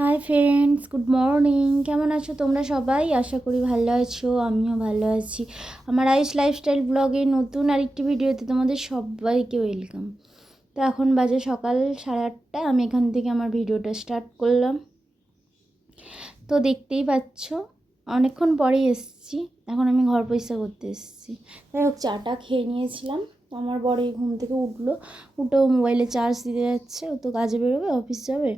Hi friends, good morning. কেমন আছো তোমরা সবাই? আশা করি ভালো আছো, আমিও ভালো আছি। আমার আইস লাইফস্টাইল ব্লগে নতুন আরেকটি ভিডিওতে তোমাদের সবাইকে ওয়েলকাম। তো এখন বাজে সকাল 8:30। আমি এখান থেকে আমার ভিডিওটা স্টার্ট করলাম। তো দেখতেই পাচ্ছ অনেকক্ষণ পরেই এসেছি। এখন আমি ঘর পরিষ্কার করতে এসেছি। যাই হোক, চাটা খেয়ে নিয়েছিলাম। আমার বর এই ঘুম থেকে উঠেও মোবাইলে চার্জ দিতে যাচ্ছে। ও তো কাজে বেরোবে, অফিস যাবে,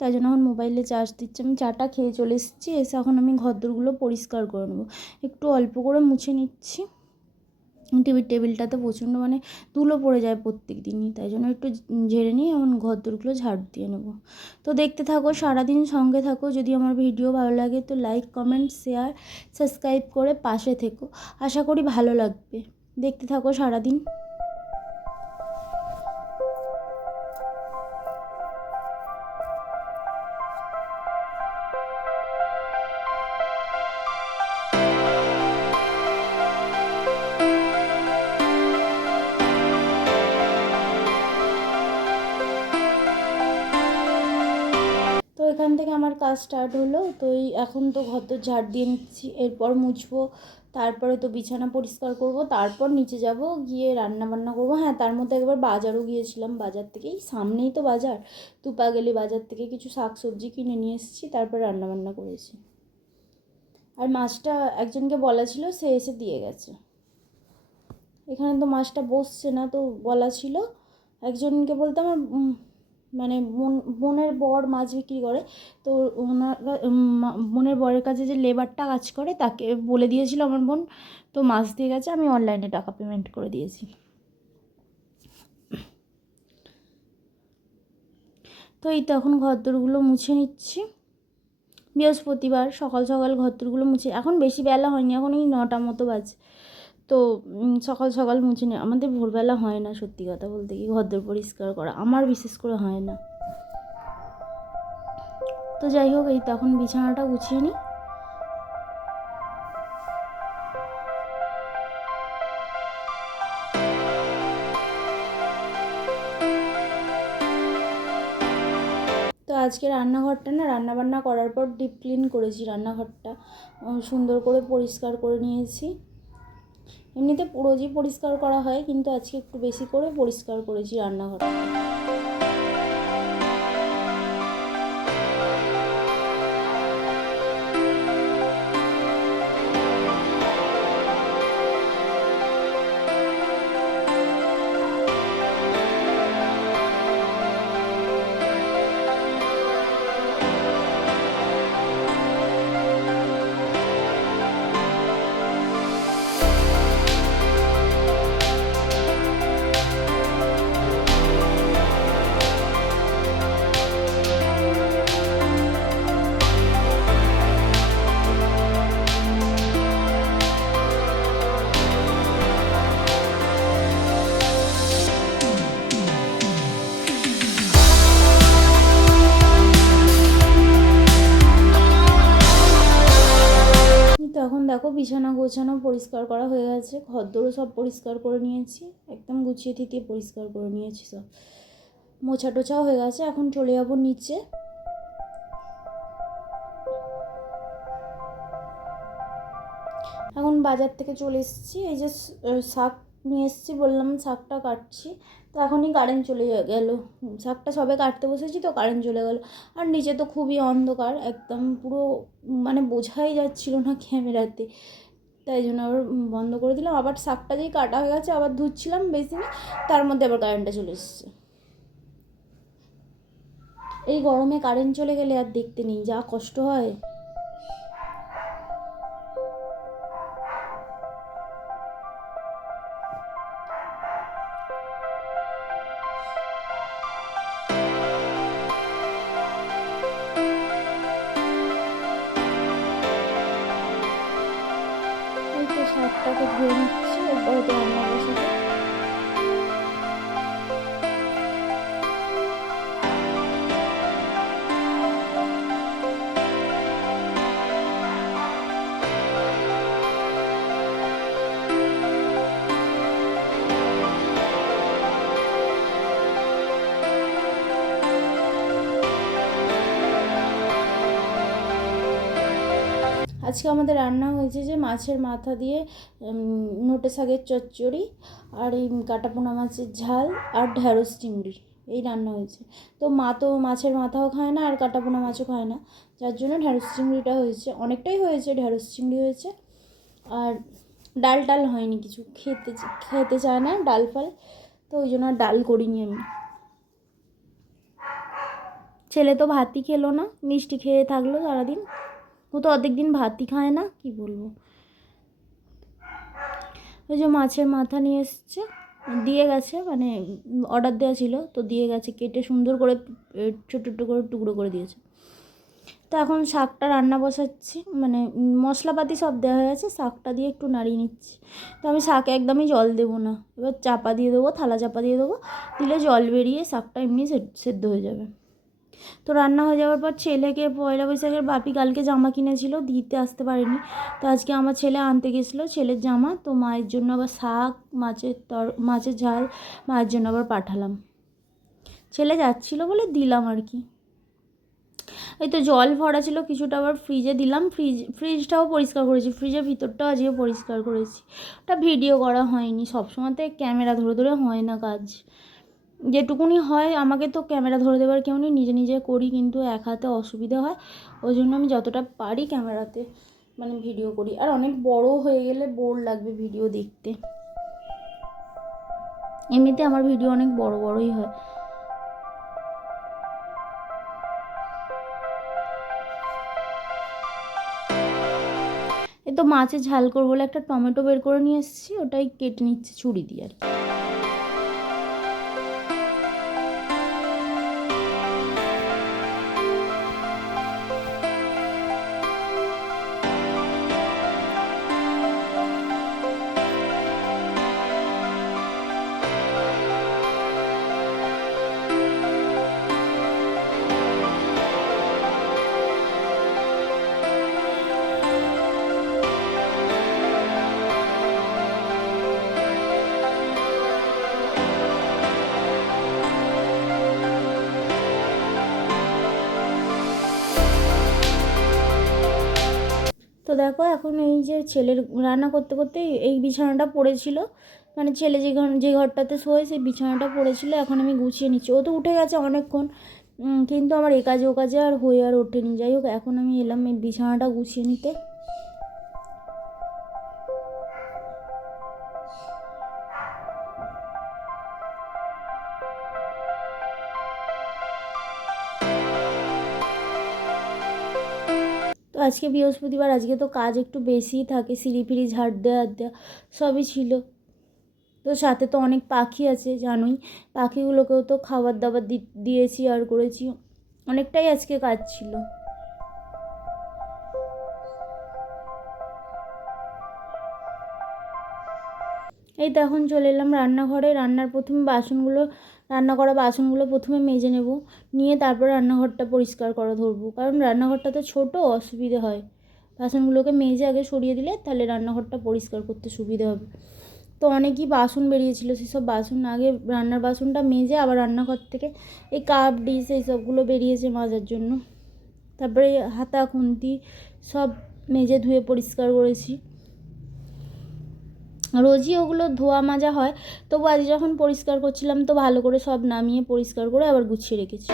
তাই জন্য এখন মোবাইলে চার্জ দিচ্ছে। আমি চাটা খেয়ে চলে এসেছি। এসে এখন আমি ঘরদোরগুলো পরিষ্কার করে নেবো। একটু অল্প করে মুছে নিচ্ছি। টিভির টেবিলটাতে প্রচণ্ড ধুলো পড়ে যায় প্রত্যেক দিনই, তাই জন্য একটু ঝেড়ে নিয়ে এখন ঘরদোরগুলো ঝাড় দিয়ে নেবো। তো দেখতে থাকো, সারাদিন সঙ্গে থাকো। যদি আমার ভিডিও ভালো লাগে তো লাইক, কমেন্ট, শেয়ার, সাবস্ক্রাইব করে পাশে থেকো। আশা করি ভালো লাগবে। দেখতে থাকো সারাদিন। তো এখান থেকে আমার কাজ স্টার্ট হলো। তো এখন তো ঘরদোর ঝাড় দিয়ে নিচ্ছি, এরপর মুছবো, তারপরে তো বিছানা পরিষ্কার করব, তারপর নিচে যাব, গিয়ে রান্না বান্না করবো। হ্যাঁ, তার মধ্যে একবার বাজারও গিয়েছিলাম। বাজার থেকেই, সামনেই তো বাজার, দুপা গেলে বাজার থেকে কিছু শাক সবজি কিনে নিয়ে এসেছি, তারপর রান্না বান্না করেছি। আর মাছটা একজনকে বলা ছিল, সে এসে দিয়ে গেছে। এখানে তো মাছটা বসছে না, তো বলা ছিল একজনকে বলতে, আমার বোনের বর মাছ বিক্রি করে। তো ওনার বোনের বরের কাছে যে লেবারটা কাজ করে তাকে বলে দিয়েছিল আমার বোন, তো মাছ দিয়ে গেছে। আমি অনলাইনে টাকা পেমেন্ট করে দিয়েছি। তো এই তো এখন ঘরদোরগুলো মুছে নিচ্ছি। বৃহস্পতিবার সকাল সকাল ঘরদোরগুলো মুছে, এখন বেশি বেলা হয়নি, এখন এই 9টা মতো বাজে। তো সকাল সকাল মুছে নিই। আমাদের ভোরবেলা হয় না, সত্যি কথা বলতে কি, ঘরদোর পরিষ্কার করা আমার বিশেষ করে হয় না। তো যাই হোক, এই তখন বিছানাটা গুছিয়ে নিই। তো আজকে রান্নাঘরটা রান্নাবান্না করার পর ডিপ ক্লিন করেছি। রান্নাঘরটা সুন্দর করে পরিষ্কার করে নিয়েছি। এমনিতে পুরোই পরিষ্কার করা হয়, কিন্তু আজকে একটু বেশি করে পরিষ্কার করেছি রান্নাঘরটা। এখন দেখো, বিছানা গোছানো পরিষ্কার করা হয়ে গেছে, ঘরদোরও সব পরিষ্কার করে নিয়েছি, একদম গুছিয়ে থিতিয়ে পরিষ্কার করে নিয়েছি সব। মোছা টোছাও হয়ে গেছে। এখন চলে যাবো নিচে। এখন বাজার থেকে চলে এসেছি। এই যে শাক নিয়ে এসেছি, বললাম শাকটা কাটছি, তো এখনই কারেন্ট চলে গেল। শাকটা সবে কাটতে বসেছি, তো কারেন্ট চলে গেল। আর নিচে তো খুবই অন্ধকার, একদম পুরো বোঝাই যাচ্ছিল না ক্যামেরাতে, তাই জন্য আবার বন্ধ করে দিলাম। আবার শাকটা যেই কাটা হয়ে গেছে, আবার ধুচ্ছিলাম বেসিনে, তার মধ্যে আবার কারেন্টটা চলে এসেছে। এই গরমে কারেন্ট চলে গেলে আর দেখতে নেই, যা কষ্ট হয়। এই তো শাকটাকে ধুয়ে নিচ্ছি, এরপর তো রান্না বসাবো। আজকে আমাদের রান্না হয়েছে যে মাছের মাথা দিয়ে নোটে শাকের চচ্চড়ি আর এই কাটাপোনা মাছের ঝাল আর ঢ্যাঁড়স চিংড়ি, এই রান্না হয়েছে। তো মা তো মাছের মাথাও খায় না আর কাটাপোনা মাছও খায় না, যার জন্য ঢ্যাঁড়স চিংড়িটা হয়েছে, অনেকটাই হয়েছে, ঢ্যাঁড়স চিংড়ি হয়েছে। আর ডাল টাল হয়নি, কিছু খেতে চায় না ডাল ফাল, তো ওই জন্য ডাল করিনি আমি। ছেলে তো ভাতই খেলো না, মিষ্টি খেয়ে থাকলো সারাদিন। ও তো অর্ধেক দিন ভাতই খায় না, কি বলবো। ওই যে মাছের মাথা নিয়ে এসছে, দিয়ে গেছে, মানে অর্ডার দেওয়া ছিল তো দিয়ে গেছে, কেটে সুন্দর করে ছোটো ছোটো করে টুকরো করে দিয়েছে। তো এখন শাকটা রান্না বসাচ্ছি, মানে মশলাপাতি সব দেওয়া হয়ে গেছে, শাকটা দিয়ে একটু নাড়িয়ে নিচ্ছি। তো আমি শাকে একদমই জল দেবো না, এবার চাপা দিয়ে দেবো, থালা চাপা দিয়ে দেবো, দিলে জল বেরিয়ে শাকটা এমনি সেদ্ধ হয়ে যাবে। তো রান্না হয়ে যাওয়ার পর ছেলেকে পয়লা বৈশাখের বাপি কালকে জামা কিনেছিল, দিতে আসতে পারেনি, তো আজকে আমার ছেলে আনতে গেছিলো ছেলের জামা, তো মায়ের জন্য আবার শাক, মাছের ঝাল মায়ের জন্য আবার পাঠালাম। ছেলে যাচ্ছিলো বলে দিলাম আর কি। এই তো জল ভরা ছিল কিছুটা, আবার ফ্রিজে দিলাম, ফ্রিজটাও পরিষ্কার করেছি, ফ্রিজের ভিতরটাও আজকে পরিষ্কার করেছি। ওটা ভিডিও করা হয়নি, সবসময়তে ক্যামেরা ধরে ধরে হয় না কাজ, যেটুকুনি হয় আমাকে তো ক্যামেরা ধরে দেওয়ার কেউ নেই, নিজে নিজে করি, কিন্তু এক হাতে অসুবিধা হয়, ওই জন্য আমি যতটা পারি ক্যামেরাতে মানে ভিডিও করি। আর অনেক বড় হয়ে গেলে বোর লাগবে ভিডিও দেখতে, এমনিতে আমার ভিডিও অনেক বড় বড়ই হয়। এই তো মাছের ঝাল করবো বলে একটা টমেটো বের করে নিয়ে এসেছি, ওটাই কেটে নিচ্ছে ছুরি দিয়ে আর কি। তো দেখো এখন এই যে ছেলের রান্না করতে করতে এই বিছানাটা পড়েছিল, মানে ছেলে যে ঘরটাতে শোয় সেই বিছানাটা পড়েছিল, এখন আমি গুছিয়ে নিচ্ছি। ও তো উঠে গেছে অনেকক্ষণ, কিন্তু আমার এ কাজে ও কাজে আর হয়ে আর ওঠেনি। যাই হোক এখন আমি এলাম এই বিছানাটা গুছিয়ে নিতে। তো আজকে বৃহস্পতিবার, আজকে তো কাজ একটু বেশিই থাকে, সিঁড়ি ফিড়ি ঝাড় দেওয়া সবই ছিল। তো সাথে তো অনেক পাখি আছে জানোই, পাখিগুলোকেও তো খাবার দাবার দিয়েছি আর করেছি, অনেকটাই আজকে কাজ ছিল। এই তো এখন চলে এলাম রান্নাঘরে, রান্না করা বাসনগুলো প্রথমে মেজে নেব, নিয়ে তারপর রান্নাঘরটা পরিষ্কার করা ধরবো, কারণ রান্নাঘরটা তো ছোটো, অসুবিধে হয়। বাসনগুলোকে মেজে আগে সরিয়ে দিলে তাহলে রান্নাঘরটা পরিষ্কার করতে সুবিধে হবে। তো অনেকই বাসন বেরিয়েছিল, সেসব বাসন আগে রান্নার বাসনটা মেজে আবার রান্নাঘর থেকে এই কাপ ডিশ এইসবগুলো বেরিয়েছে মাজার জন্য, তারপরে হাতা খুন্তি সব মেজে ধুয়ে পরিষ্কার করেছি। রোজই ওগুলো ধোয়া মাজা হয়, তবু আজ যখন পরিষ্কার করছিলাম তো ভালো করে সব নামিয়ে পরিষ্কার করে আবার গুছিয়ে রেখেছি।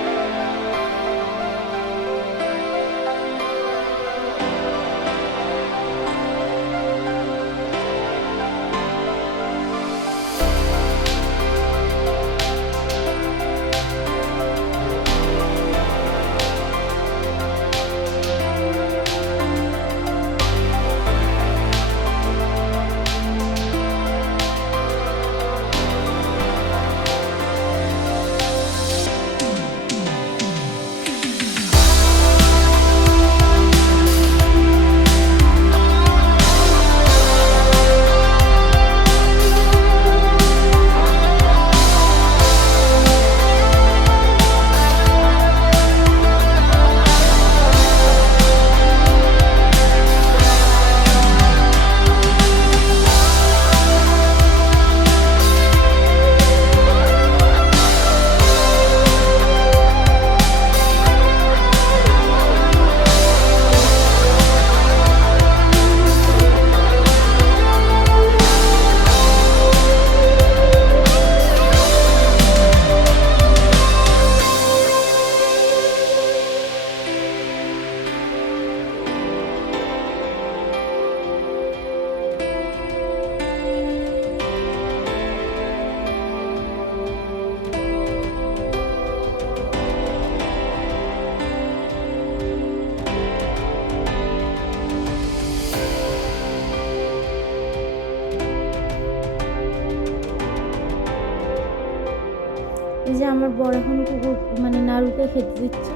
যে আমার বর এখন কুকুর মানে নাড়ুকে খেতে দিচ্ছে।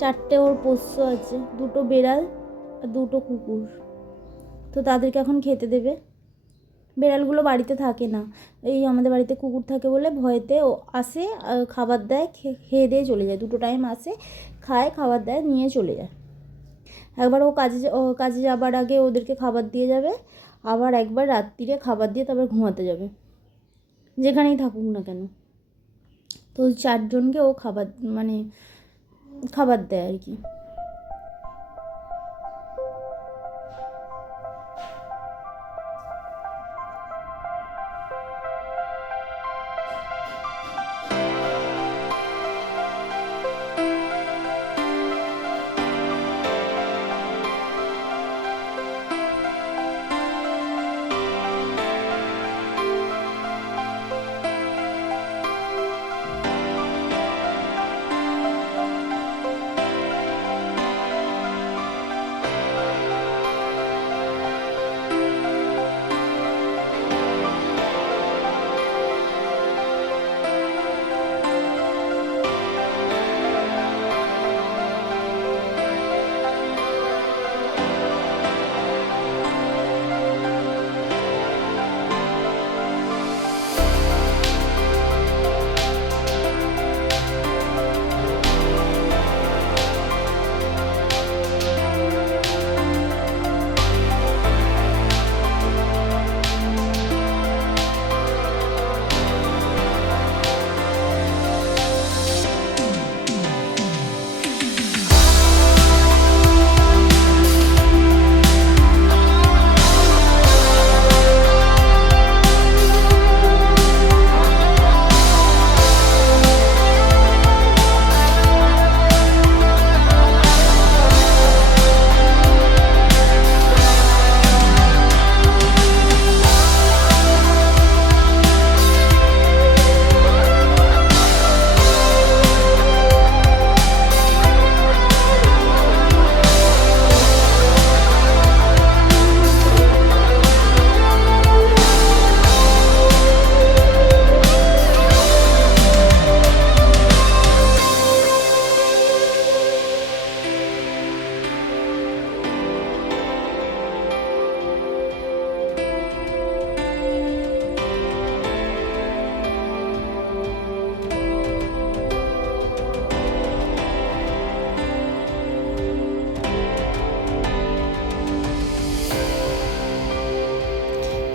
4টে ওর পোষ্য আছে, 2টো বেড়াল আর 2টো কুকুর। তো তাদেরকে এখন খেতে দেবে। বেড়ালগুলো বাড়িতে থাকে না, এই আমাদের বাড়িতে কুকুর থাকে বলে ভয়েতে ও আসে, খাবার দেয়, খেয়ে দিয়ে চলে যায়। 2টো টাইম আসে, খায়, খাবার দেয়, নিয়ে চলে যায়। একবার ও কাজে যাবার আগে ওদেরকে খাবার দিয়ে যাবে, আবার একবার রাত্রিরে খাবার দিয়ে তারপর ঘুমাতে যাবে, যেখানেই থাকুক না কেন। তো 4জনকে ও খাবার দেয় আর কি।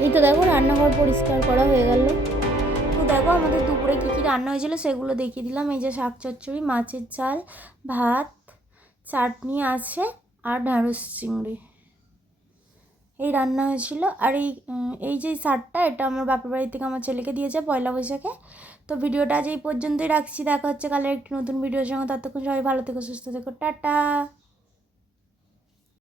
এই তো দেখো রান্নাঘর পরিষ্কার করা হয়ে গেল। তো দেখো আমাদের দুপুরে কী কী রান্না হয়েছিল সেগুলো দেখিয়ে দিলাম। এই যে শাক চচ্চড়ি, মাছের ঝাল, ভাত, চাটনি আছে আর ঢ্যাঁড়স চিংড়ি, এই রান্না হয়েছিল। আর এই যে শার্টটা, এটা আমার বাপের বাড়ি থেকে আমার ছেলেকে দিয়েছে পয়লা বৈশাখে। তো ভিডিওটা আজ এই পর্যন্তই রাখছি, দেখা হচ্ছে কালের একটি নতুন ভিডিওর সঙ্গে। ততক্ষণ সবাই ভালো থেকো, সুস্থ থেকো, টাটা।